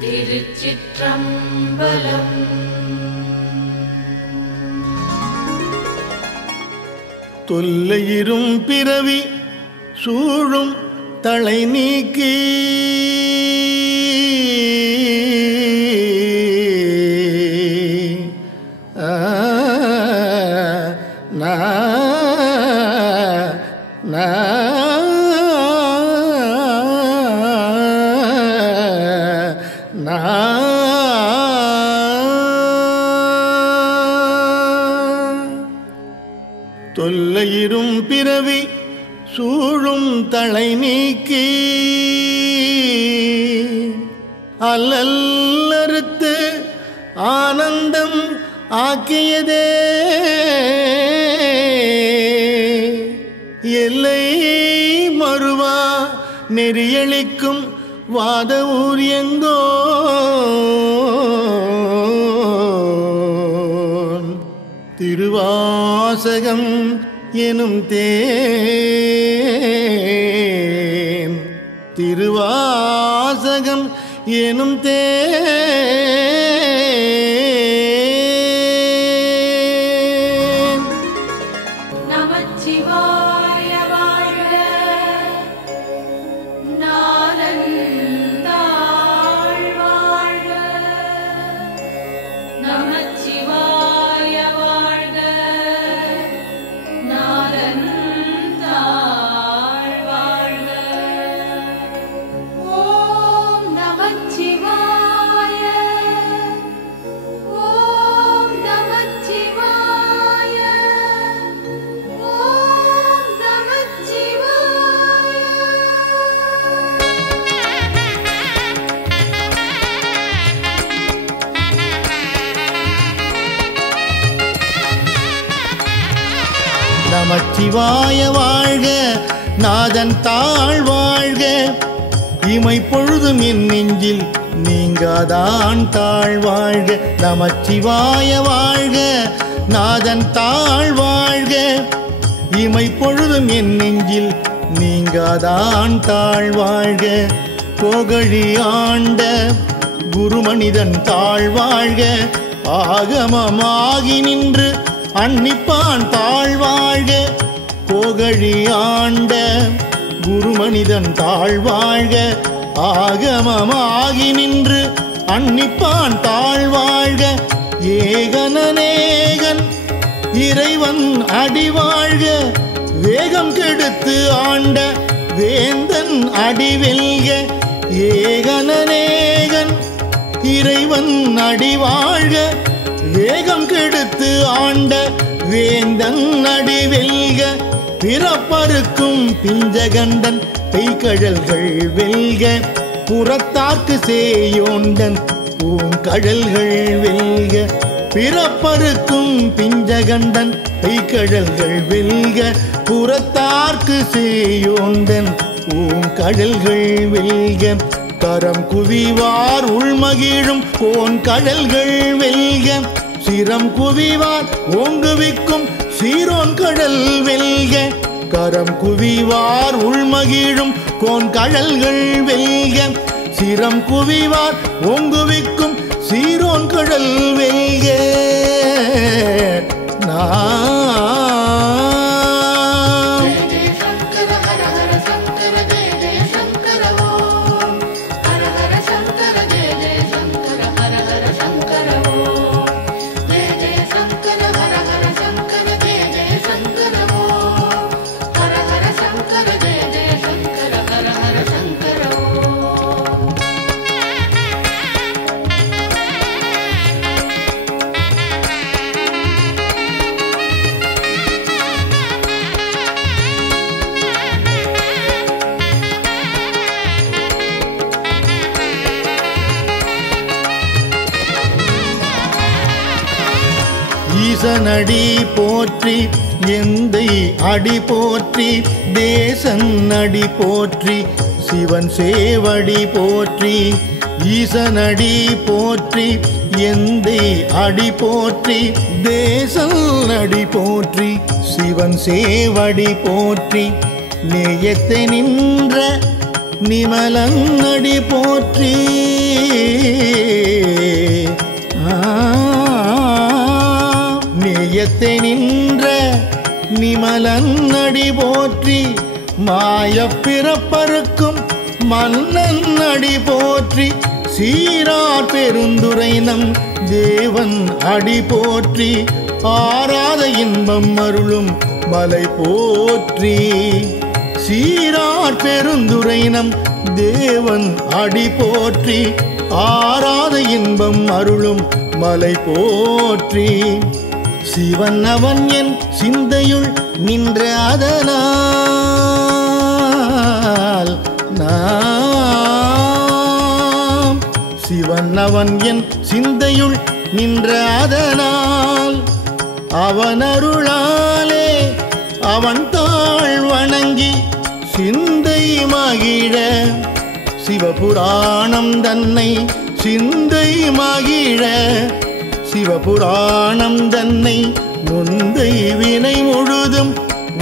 திருச்சிற்றம்பலம். தொல்லையிரும் பிறவி சூழும் தலை நீக்கி தொல்லையிரும் பிறவி சூழும் தலை நீக்கி அல்லல்லறுத்து ஆனந்தம் ஆக்கியதே எல்லை மறுவா நெறியளிக்கும் வாத ஊரியங்கோ திருவாசகம் எனும் தேன் திருவாசகம் எனும் தேன். நமச்சிவாய வாழ்க, நாதந்தாள் வாழ்க. நமச்சிவாய வாழ்க, நாதந்தாள் வாழ்க. ஓம் நமச்சிவாய, ஓம் நமச்சிவாய, ஓம் நமச்சிவாய. நமச்சிவாய வாழ்க, நாதன் தாழ் வாழ்க. இமை பொழுதும் என் நெஞ்சில் நீங்காதான் தாழ் வாழ்க. நமச்சிவாய வாழ்க, நாதன் தாழ் வாழ்க. இமை பொழுதும் என் நெஞ்சில் நீங்காதான் தாழ் வாழ்க. கோகழி ஆண்ட குருமனிதன் தாழ் வாழ்க. ஆகமமாகி நின்று அன்னிப்பான் தாழ் வாழ்க. கோகழி ஆண்ட குருமனிதன் தாழ் வாழ்க. ஆகமமாகி நின்று அன்னிப்பான் தாழ் வாழ்க. ஏகனநேகன் இறைவன் அடி வாழ்க. வேகம் கெடுத்து ஆண்ட வேந்தன் அடி வெல்க. ஏகனநேகன் இறைவன் அடி வாழ்க. வேகம் கெடுத்து ஆண்ட வேந்தன் அடி வெல்க. பிறப்பறுக்கும் பிஞ்சகண்டன் பெய்கழல்கள் வெல்க. புறத்தாக்கு சேயோண்டன் பூங்கழல்கள் வெல்க. பிறப்பறுக்கும் பிஞ்சகண்டன் பெய்கழல்கள் வெல்க. புறத்தார்க்கு சேயோண்டன் பூங்கழல்கள் வெல்க. கரம் குவிவார் உள்மகிழும் கோன் கடல்கள் வெல்க. சிரம் குவிவார் ஓங்குவிக்கும் சீரோன் கடல் வெல்க. கரம் குவிவார் உள்மகிழும் கோன் கடல்கள் வெல்க. சிரம் குவிவார் ஓங்குவிக்கும் சீரோன் கடல் வெல்க. ஈசனடி போற்றி எந்தை அடி போற்றி. தேசன் அடி போற்றி சிவன் சேவடி போற்றி. ஈசனடி போற்றி எந்தை அடி போற்றி. தேசன் அடி போற்றி சிவன் சேவடி போற்றி. நேயத்தை நின்ற நிமலன்னடி போற்றி நேயத்தை நின்ற நிமலன்னடி போற்றி மாயப் பிறப்பறுக்கும் மன்னன் அடி போற்றி சீரார் பெருந்துரை நம் தேவன் அடி போற்றி ஆராத இன்பம் அருளும் மலை போற்றி சீரார் பெருந்துரை நம் தேவன் அடி போற்றி ஆராத இன்பம் அருளும் மலை போற்றி சிவன் அவன் என் சிந்தையுள் நின்ற அதனால் நாம் சிவன் அவன் என் சிந்தையுள் நின்ற அதனால் அவன் அருளாலே அவன் தாழ் வணங்கி சிந்தை மகிழ சிவபுராணம் தன்னை சிந்தை மகிழ சிவபுராணம் தன்னை முந்தை வினை முழுதும்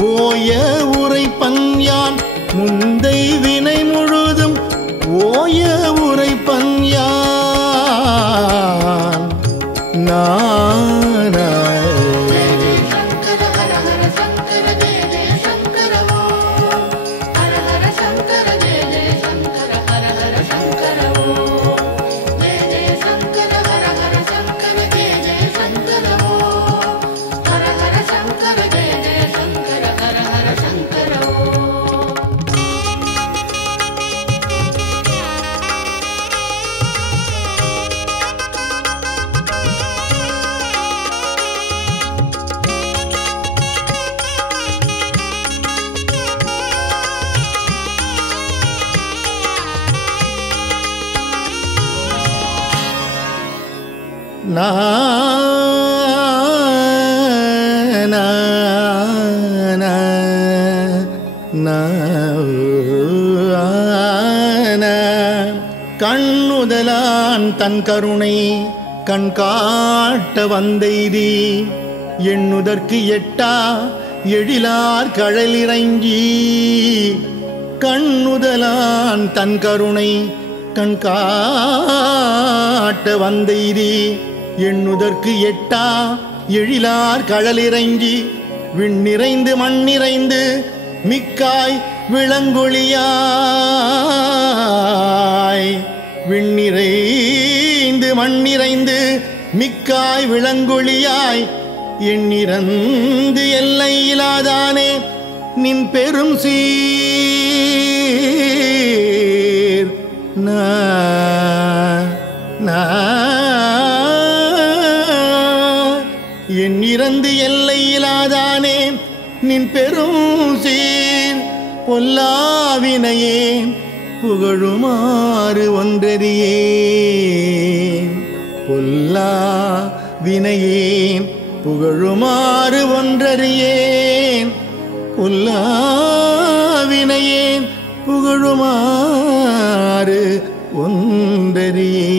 ஓய உரைப்பன் யான் முந்தை வினை முழுதும் ஓய உரைப்பன் யான் நான கண்ணுதலான் தன் கருணை கண் காட்ட வந்தெய்தி எண்ணுதற்கு எட்டா எழிலார் கடலிறங்கி கண்ணுதலான் தன் கருணை கண் காட்ட வந்தெய்தி எண்ணுதற்கு எட்டா எழிலார் கடலிறங்கி விண்ணிறைந்து மண்ணிறைந்து மிக்காய் விளங்கொழியாய் விண்ணிறைந்து மண்ணிறைந்து மிக்காய் விளங்கொழியாய் எண்ணிறந்து எல்லை இலாதானே நின் பெரும் சீர் எண்ணிறந்து எல்லை இலாதானே நின் பெரும் சீர் பொல்லாவினையே புகழுமாறு ஒன்றறியேன் பொல்லா வினையேன் புகழுமாறு ஒன்றறியேன் பொல்லா வினையேன் புகழுமாறு ஒன்றறியேன்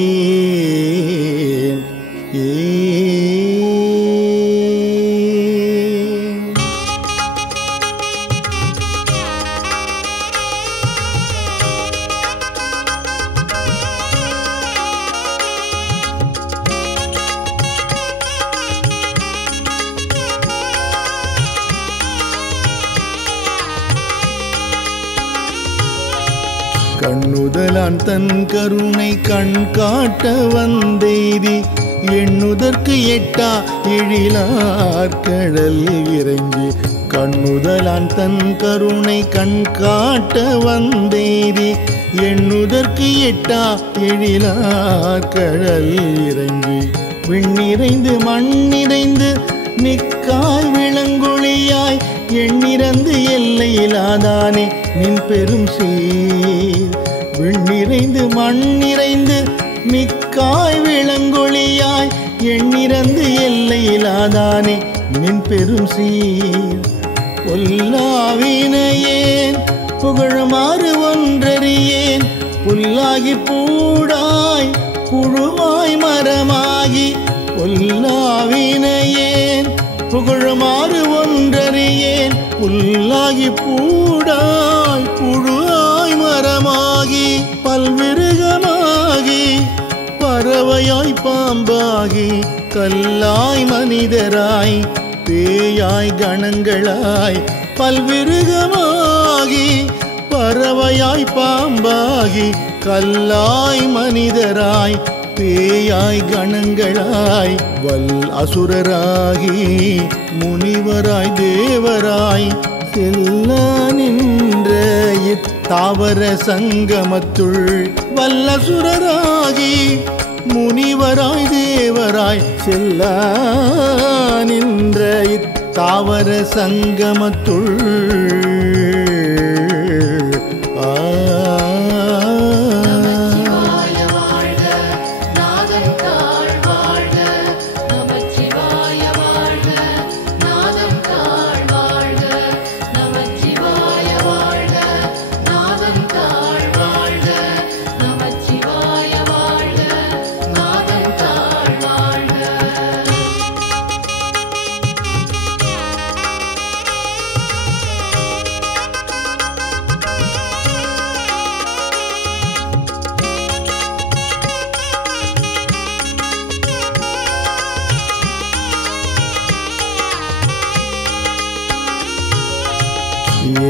கண்ணுதலான் தன் கருணை கண் காட்ட வந்தெய்தி எண்ணுதற்கு எட்டா எழிலார் கடல் இறங்கி கண்ணுதலான் தன் கருணை கண் காட்ட வந்தெய்தி எண்ணுதற்கு எட்டா எழிலார் கடல் இறங்கி விண்ணிறைந்து மண்ணிறைந்து மிக்காய் விளங்கொழியாய் எண்ணிறந்து எல்லையிலாதானே நின் பெரும் சீர் விண்ணிறைந்து மண்ணிறைந்து மிக்காய் விளங்கொழியாய் எண்ணிறந்து எல்லையிலாதானே நின் பெரும் சீர் பொல்லாவினையேன் புகழுமாறு ஒன்றறியேன் புல்லாகி பூடாய் புழுவாய் மரமாகி பொல்லாவினையேன் புகழுமாறு ஒன்றறியேன் புல்லாகி பூடாய் புழுவாய் மரமாய் மனிதராகி பல்விருகமாகி பறவையாய் பாம்பாகி கல்லாய் மனிதராய் பேயாய் கணங்களாய் பல்விருகமாகி பறவையாய் பாம்பாகி கல்லாய் மனிதராய் பேயாய் கணங்களாய் வல் அசுரராகி முனிவராய் தேவராய் செல்ல நின்ற இத்தாவர சங்கமத்துள் வல்லசுரராகி முனிவராய் தேவராய் செல்ல நின்ற இத்தாவர சங்கமத்துள்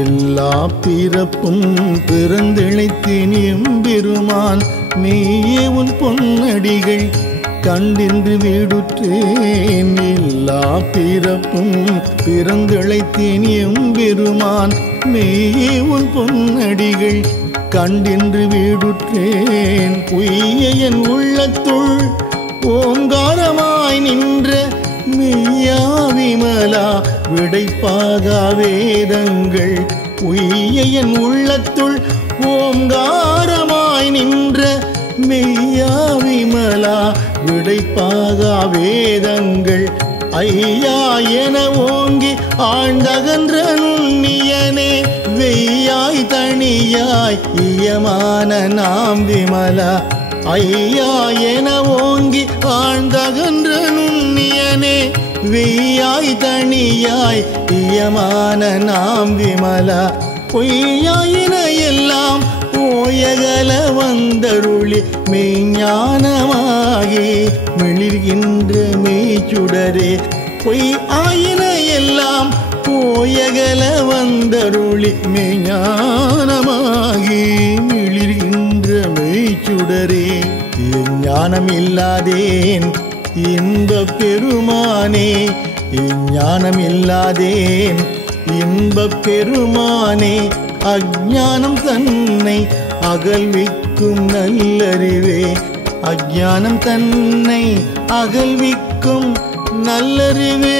எல்லா பிறப்பும் பிறந்திழைத்தேன் எம்பெருமான் மெய்யே உன் பொன்னடிகள் கண்டின்று வீடுற்றேன். எல்லா பிறப்பும் பிறந்திழைத்தேன் எம்பெருமான் மெய்யே உன் பொன்னடிகள் கண்டின்று வீடுற்றேன். உய்ய என் உள்ளத்துள் ஓங்காரமாய் நின்ற மெய்யா விமலா விடைப்பாக வேதங்கள் உய்ய என் உள்ளத்துள் ஓங்காரமாய் நின்ற மெய்யா விமலா விடைப்பாக வேதங்கள் ஐயா என ஓங்கி ஆழ்ந்தகன்ற நுண்ணியனே வெய்யாய் தனியாய் இயமான நாம் விமலா ஐயா என ஓங்கி ஆழ்ந்தகன்ற நுண்ணியனே வெய்யாய் தனியாய் இயமான நாம் விமலா பொய்யாயின எல்லாம் போயகல வந்தருளி மெய்ஞானமாகி மிளிர்கின்ற மெய்ச்சுடரே பொய் ஆயின எல்லாம் போயகல வந்தருளி மெய்ஞானமாகி மிளிர்கின்ற மெய்ச்சுடரே ஞானம் இல்லாதேன் இன்பப் பெருமானே ஞானம் இல்லாதேன் இன்பப் பெருமானே அஞ்ஞானம் தன்னை அகல்விக்கும் நல்லறிவே அஞ்ஞானம் தன்னை அகல்விக்கும் நல்லறிவே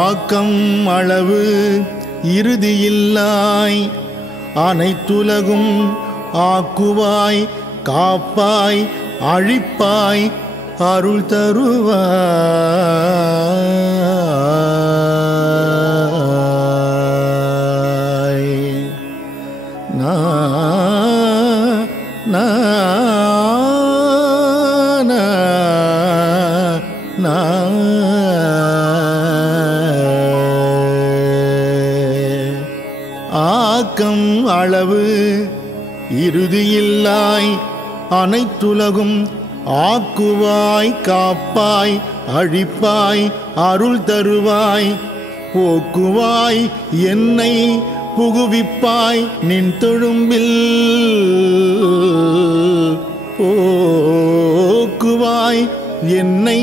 ஆக்கம் அளவு இறுதியில்லாய் அனைத்துலகும் ஆக்குவாய் காப்பாய் அழிப்பாய் அருள் தருவாய் நா நா நா ஆக்கம் அளவு இறுதியில்லாய் அனைத்துலகும் ஆக்குவாய் காப்பாய் அழிப்பாய் அருள் தருவாய் போக்குவாய் என்னை புகுவிப்பாய் நின் தொழும்பில் போக்குவாய் என்னை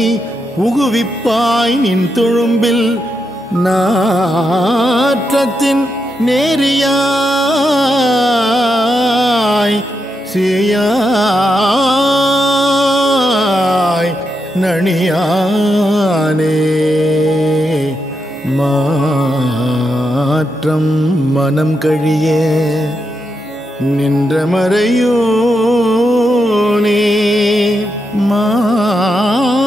புகுவிப்பாய் நின் தொழும்பில் நாற்றத்தின் நேரியாய் சேயாய் நணியானே மாற்றம் மனம் கழிய நின்ற மறையோனே மாற்றம்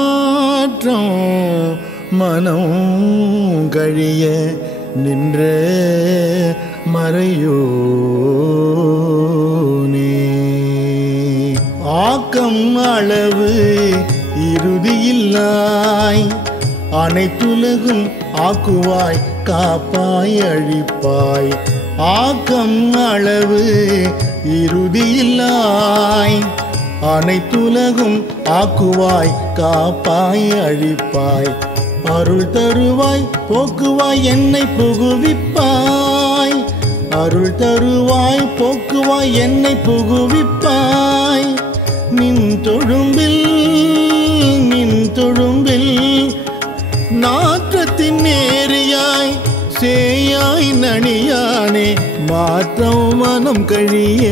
மனம் கழிய நின்ற மறையோனே ஆக்கம் அளவு இறுதியில்லாய் அனைத்துலகும் ஆக்குவாய் காப்பாய் அழிப்பாய் ஆக்கம் அளவு இறுதியில்லாய் அனைத்துலகும் ஆக்குவாய் காப்பாய் அழிப்பாய் அருள் தருவாய் போக்குவாய் என்னை புகுவிப்பாய் அருள் தருவாய் போக்குவாய் என்னை புகுவிப்பாய் நின் தொழும்பில் நாற்றத்தின் நேரியாய் சேயாய் நணியானே மாற்றம் மனம் கழிய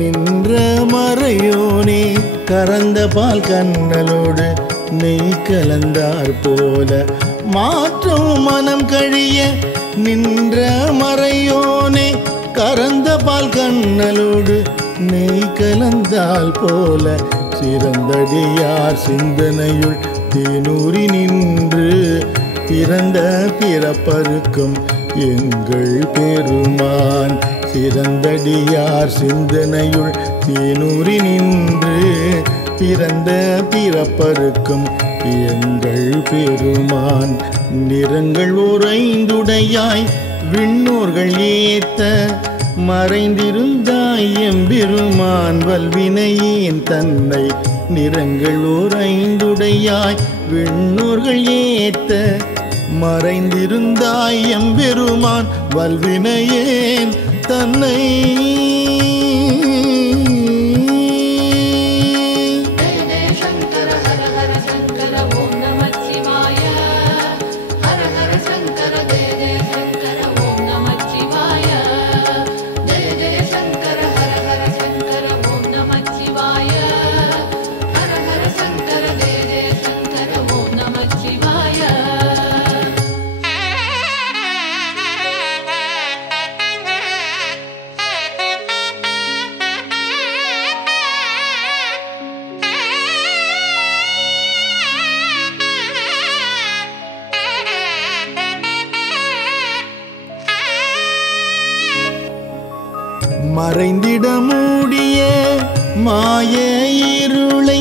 நின்ற மறையோனே கறந்த பால் கண்ணலோடு நெய் கலந்தார் போல மாற்றம் மனம் கழிய நின்ற மறையோனே கறந்த பால் கண்ணலோடு நெய் கலந்தால் போல சிறந்தடியார் சிந்தனையுள் தேனூரி நின்று பிறந்த பிறப்பருக்கும் எங்கள் பெருமான் சிறந்தடியார் சிந்தனையுள் தேனூரி நின்று பிறந்த பிறப்பருக்கும் எங்கள் பெருமான் நிறங்கள் உறைந்துடையாய் விண்ணோர்கள் ஏத்த மறைந்திருந்தாய் எம்பெருமான் வல்வினையேன் தன்னை நிறங்கள் உறைந்துடையாய் விண்ணோர்கள் ஏத்த மறைந்திருந்தாய் எம்பெருமான் வல்வினையேன் தன்னை மறைந்திட மூடிய மாய இருளை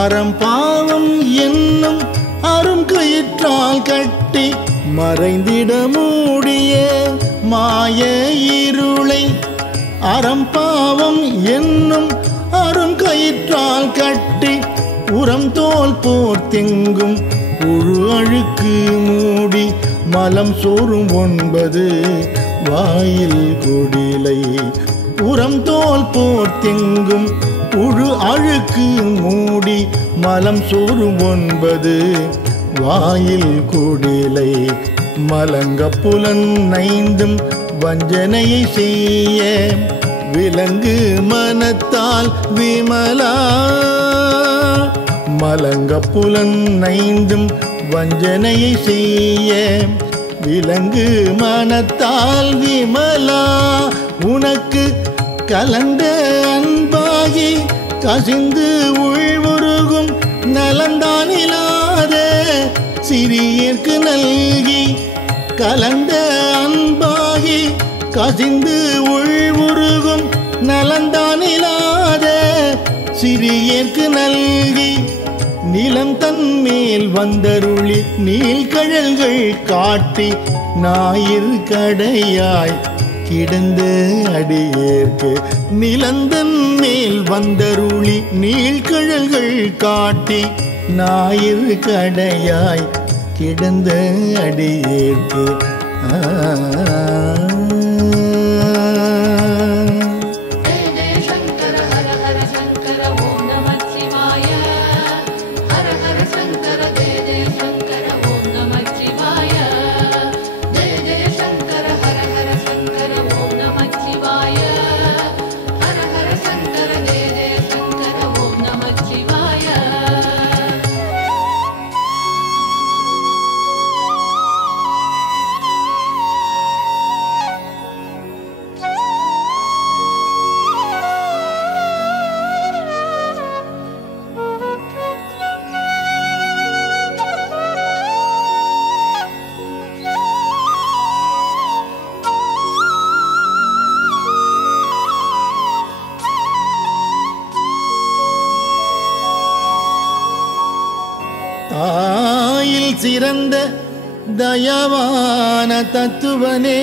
அறம்பாவம் என்னும் அரும் கயிற்றால் கட்டி மறைந்திட மூடிய மாய இருளை அறம்பாவம் என்னும் அரும் கயிற்றால் கட்டி உரம் தோல் போர்த்தெங்கும் புழு அழுக்கு மூடி மலம் சோறும் 9 வாயில் குடிலை உரம் தோல் போர்த்தெங்கும் புழு அழுக்கு மூடி மலம் சோறும் 9 வாயில் குடிலை மலங்க புலன் 5 வஞ்சனையை செய்ய விலங்கு மனத்தால் விமலா மலங்க புலன் 5 வஞ்சனையை செய்ய விலங்கு மனத்தால் விமலா உனக்கு கலந்த அன்பாகி கசிந்து உள்வுருகும் நலந்தானிலாத சிறியர்க்கு நல்கி கலந்த அன்பாகி கசிந்து உள்வுருகும் நலந்தானிலாத சிறியர்க்கு நல்கி நிலம் தன்மேல் வந்தருளி நீள்கழல்கள் காட்டி ஞாயிறு கடையாய் கிடந்த அடியேற்கு நிலந்தன் மேல் வந்தருளி நீள்கழல்கள் காட்டி ஞாயிறு கடையாய் கிடந்த அடியேற்கு சிறந்த தயவான தத்துவனே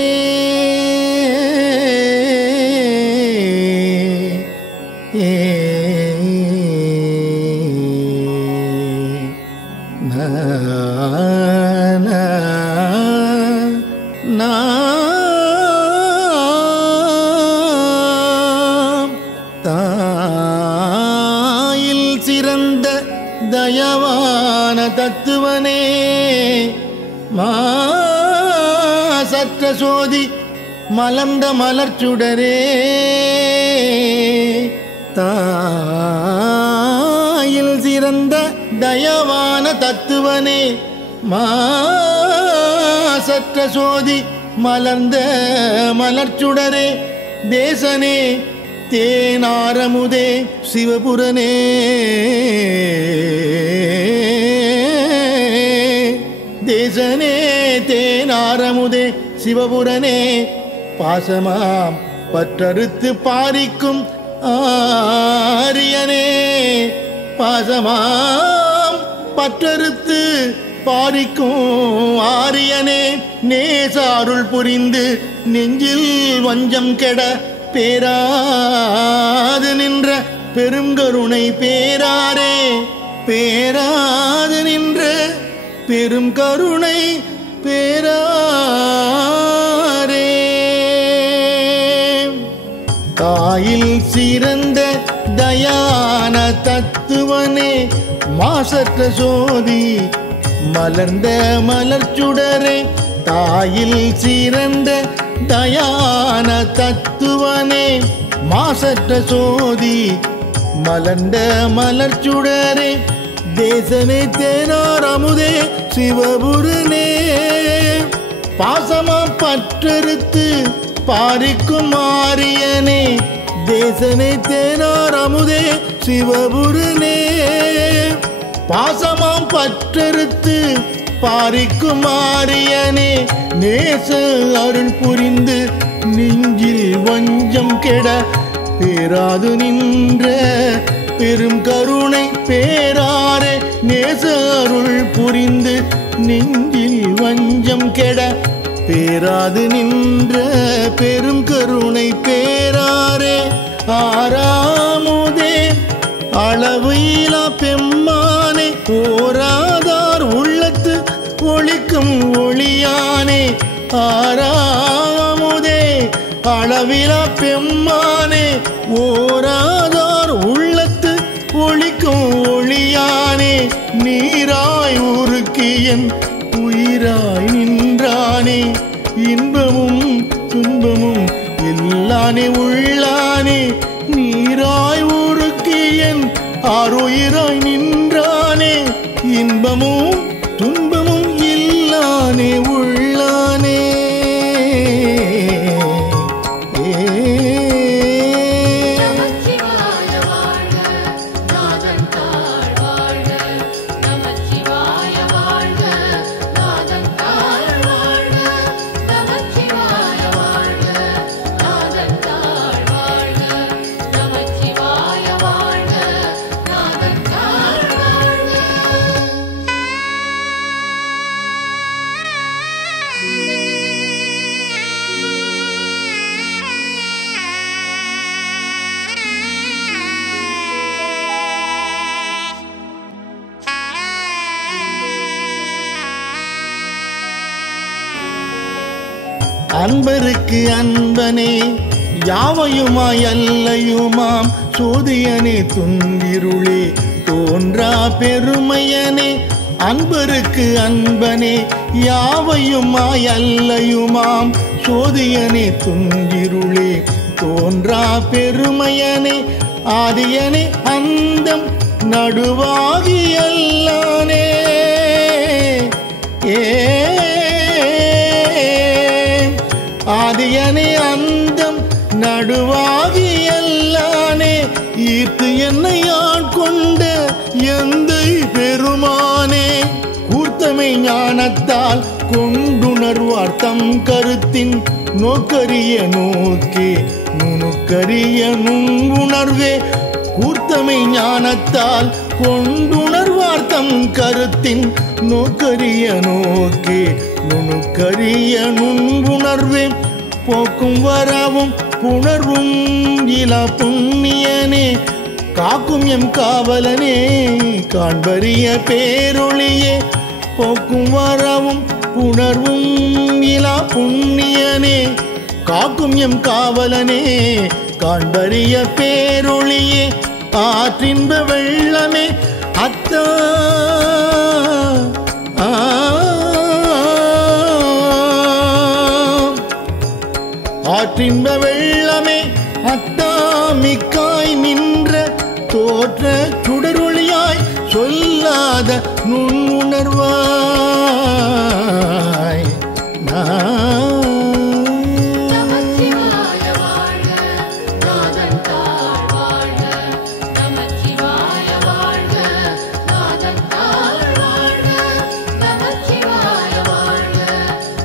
தாயில் சிறந்த தயவான தத்துவனே மாசற்ற சோதி மலர்ந்த மலர்ச்சுடரே தாயில் சிறந்த தயவான தத்துவனே மாசற்ற சோதி மலர்ந்த மலர்ச்சுடரே தேசனே தேனாரமுதே சிவபுரனே தேசனே தேனாரமுதே சிவபுரனே பாசமாம் பற்றறுத்து பாரிக்கும் ஆரியனே பாசமாம் பற்றறுத்து பாரிக்கும் ஆரியனே நேச அருள் புரிந்து நெஞ்சில் வஞ்சம் கெட பேராது நின்ற பெருங்கருணை பேராரே பேராது நின்ற பெரும் கருணை பேராரே தாயில் சிறந்த தயான தத்துவனே மாசற்ற சோதி மலர்ந்த மலர்ச்சுடரே தாயில் சிறந்த தயான தத்துவனே மாசற்ற சோதி மலர்ந்த மலர்ச்சுடரே தேசனே தேனாரமுதே சிவபுரனே பாசமா பற்றறுத்து பாரிக்கும் ஆரியனே தேசனே தேனாரமுதே சிவபுரனே பாசமாம் பற்றறுத்து பாரிக்கும் ஆரியனே நேச அருள் புரிந்து நெஞ்சில் வஞ்சம் கெட பேராது நின்ற பெரும் கருணை பேராரே நேச அருள் புரிந்து நெஞ்சில் வஞ்சம் கெட பேராது நின்ற பெரும் கருணை பேராரே ஆறாமுதே அளவு இலா பெம்மானே ஓராதார் உள்ளத்து ஒளிக்கும் ஒளியானே ஆறாமுதே அளவிலா பெம்மானே ஓராதார் உள்ளத்து ஒளிக்கும் ஒளியானே நீராய் உருக்கியன் உயிராய் நின்றானே இன்பமும் துன்பமும் எல்லானே உள்ளானே நீராய் உருக்கியன் ஆறுயிராய் நின்றானே இன்பமும் துன்பமும் இல்லானே உள்ளானே அன்பருக்கு அன்பனே யாவையுமாய் அல்லையுமாம் சோதியனே துன்பிருளே தோன்றா பெருமையனே அன்பருக்கு அன்பனே யாவையுமாய் அல்லையுமாம் சோதியனே துன்பிருளே தோன்றா பெருமையனே ஆதியனே அந்தம் நடுவாகி அல்லானே ஆதியனே அந்தம் நடுவாகி எல்லானே ஈர்த்து என்னை ஆட்கொண்ட எந்தை பெருமானே கூர்த்தமை ஞானத்தால் கொண்டுணர்வார் தம் கருத்தின் நோக்கரிய நோக்கே நுணுக்கரிய நுண்ணுணர்வே கூர்த்தமை ஞானத்தால் கொண்டுணர்வார் தம் கருத்தின் நோக்கரிய நோக்கே நுணுக்கரிய நுண்புணர்வே போக்கும் வரவும் புணர்வும் இலா புண்ணியனே காக்கும் எம் காவலனே காண்பரிய பேரொளியே போக்கும் வரவும் புணர்வும் இலா புண்ணியனே காக்கும் எம் காவலனே காண்பரிய பேரொளியே ஆற்றின்ப வெள்ளமே அத்தா ஆற்றின்ப வெள்ளமே அத்தாமிக்காய் நின்ற தோற்ற சுடரொளியாய் சொல்லாத நுண்ணுணர்வாய் நமச்சிவாய வாழ்க நாதன் தாழ் வாழ்க நமச்சிவாய வாழ்க நாதன் தாழ் வாழ்க நமச்சிவாய வாழ்க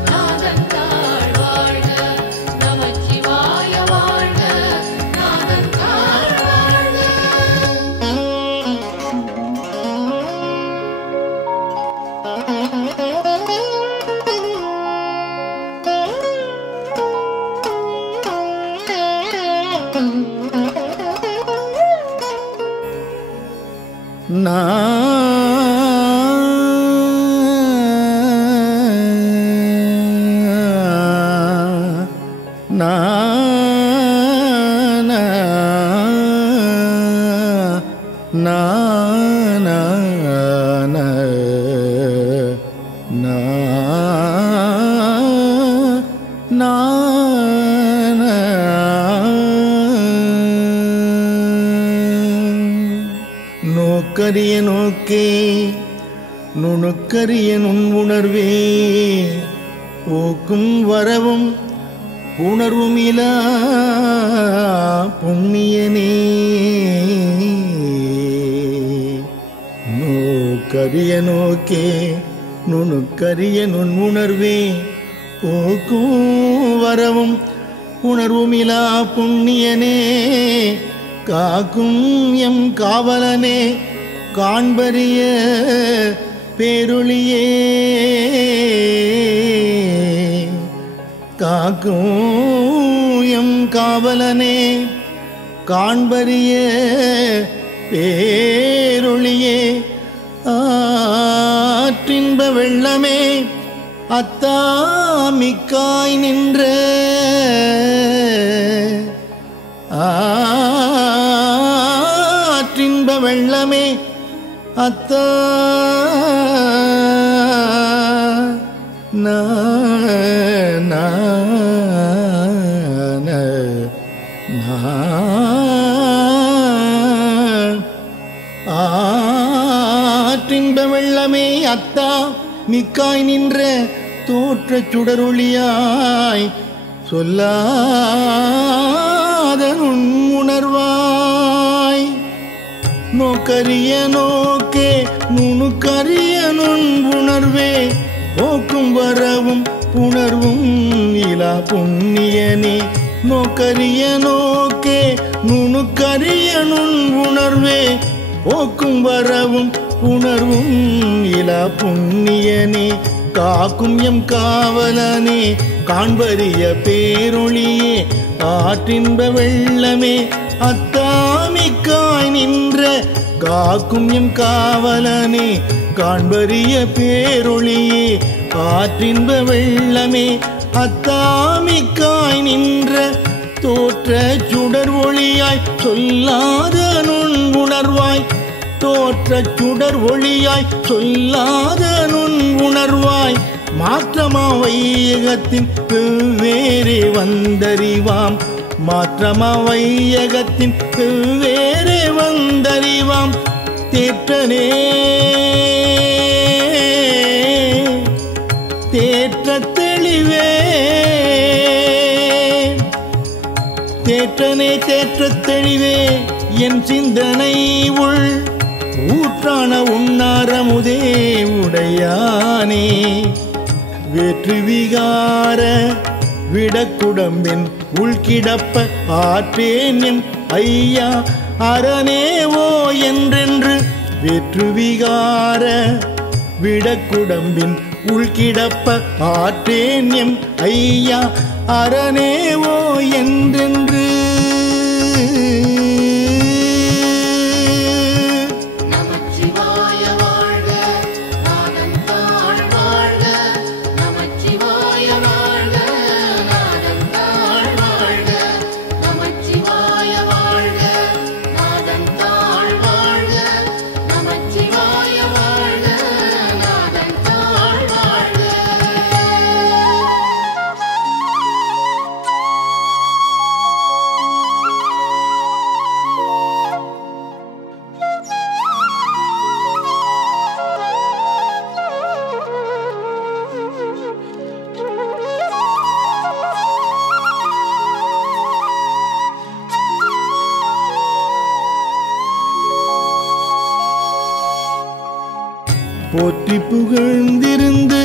நாதன் தாழ் வாழ்க நமச்சிவாய வாழ்க நாதன் தாழ் வாழ்க நோக்கரிய நோக்கே நுணுக்கரிய நுண்ணுணர்வே போக்கும் வரவும் உணர்வும் இலா புண்ணியனே நோக்கரிய நோக்கே நுணுக்கரிய நுண்ணுணர்வே போக்கும் வரவும் உணர்வும் இலா புண்ணியனே காக்கும் எம் காவலனே காண்பரிய பேரொளியே காக்கும் எம் காவலனே காண்பரிய பேரொளியே ஆற்றின்ப வெள்ளமே அத்தாமிக்காய் நின்ற ஆற்றின்ப வெள்ளமே அத்தா ஆற்றின்ப வெள்ளமே அத்தா மிக்காய் நின்ற தோற்ற சுடரொளியாய் சொல்லாத உணர்வாய் நோக்கரிய நோக்கே நுணுக்கரிய நுண்புணர்வே போக்கும் வரவும் புணர்வும் இலா புண்ணியனே நோக்கரிய நோக்கே நுணுக்கரிய நுண்புணர்வே போக்கும் வரவும் உணர்வும் இலா புண்ணியனே காக்கும் எம் காவலனே காண்பரிய பேரொளியே ஆற்றின்ப வெள்ளமே அத்தாமிக்காய் நின்ற காக்கும் எம் காவலனே காண்பரிய பேரொளியே ஆற்றின்ப வெள்ளமே அத்தாமிக்காய் நின்ற தோற்ற சுடர் ஒளியாய் சொல்லாத நுண்ணுணர்வாய் தோற்ற சுடர் ஒளியாய் சொல்லாத நுண்ணுணர்வாய் மாற்றமா வையகத்தின் வெவ்வேறே வந்தறிவாம் மாற்றமா வையகத்தின் வெவ்வேறே வந்தறிவாம் தேற்றனே தேற்ற தெளிவே தேற்றனே தேற்ற தெளிவே என் சிந்தனை உள் ஊற்றான உன்னாரமுதே உடையானே வேற்று விகார விடக்குடம்பின் உள்கிடப்ப ஆற்றேன் எம் ஐயா அரணேவோ என்றென்று வேற்றுவிகார விடக்குடம்பின் உள்கிடப்ப ஆற்றேன் எம் ஐயா அரணேவோ என்றென்று. போற்றி புகழ்ந்திருந்து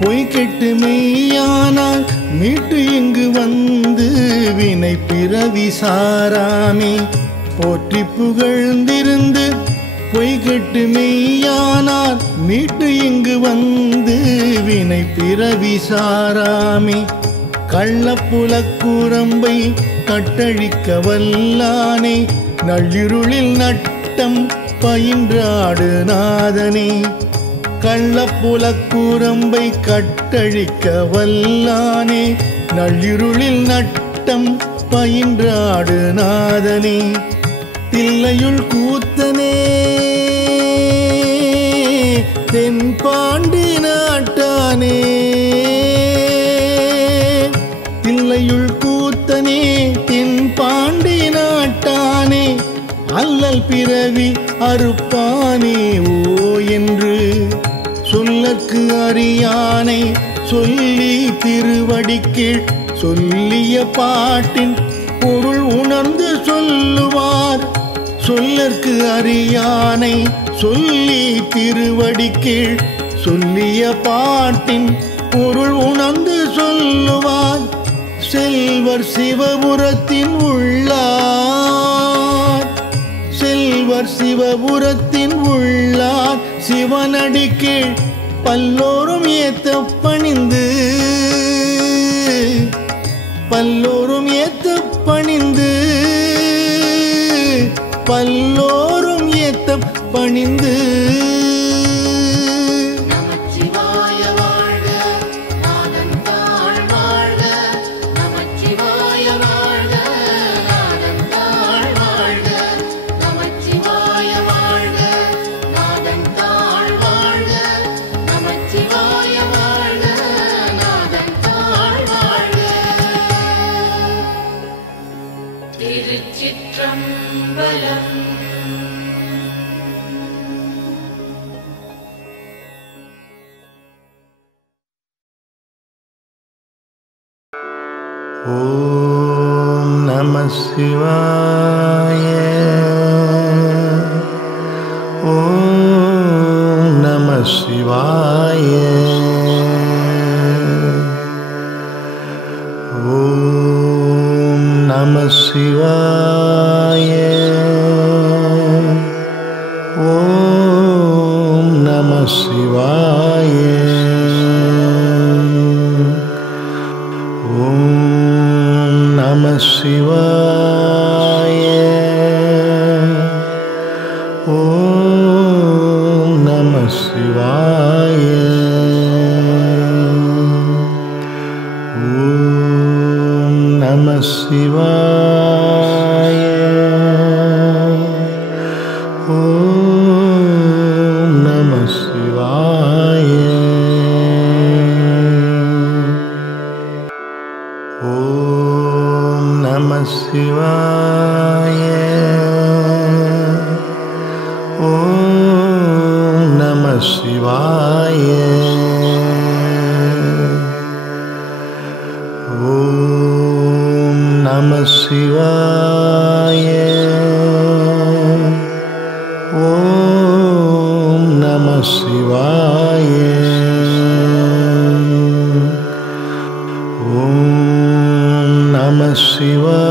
பொய் கெட்டு மெய்யானால் மீட்டு இங்கு வந்து வினை பிறவி சாராமே. போற்றி புகழ்ந்திருந்து பொய் கெட்டு மெய்யானால் மீட்டு இங்கு வந்து வினை பிறவி சாராமே. கள்ளப்புலக்குரம்பை கட்டழிக்க வல்லானே நள்ளிருளில் நட்டம் பயின்றாடு நாதனே. கள்ளப்புலக்குரம்பை கட்டழிக்க வல்லானே நள்ளிருளில் நட்டம் பயின்றாடு நாதனே. தில்லையுள் கூத்தனே தென்பாண்டி நாட்டானே. தில்லையுள் கூத்தனே தென்பாண்டி நாட்டானே அல்லல் பிறவி அறுப்பானே ஓ என்று சொல்லற்கு அறியானை சொல்லி திருவடிக்கீழ் சொல்லிய பாட்டின் பொருள் உணர்ந்து சொல்லுவார். சொல்லற்கு அறியானை சொல்லி திருவடிக்கீழ் சொல்லிய பாட்டின் பொருள் உணர்ந்து சொல்லுவார். செல்வர் சிவபுரத்தின் உள்ளார் செல்வர் சிவபுரத்தின் உள்ளார் சிவனடிக்கீழ் பல்லோரும் ஏத்த பணிந்து பல்லோரும் ஏத்த பணிந்து பல்லோரும் ஏத்த பணிந்து. திருச்சிற்றம்பலம். ஓம் நம சிவாய. ஓம் நம சிவாய. ஓம் நம சிவாய. ஓம் நம சிவாய. நம சிவாய. ஓம் நம சிவாய. ஓம் நம சிவாய. ஓம் நம சிவாய. ஓம் நம சிவாய. ஓம் நம சிவாய. ஓம் நம சிவாய. ஓம் நம சிவாய. ஓம் நம சிவாய.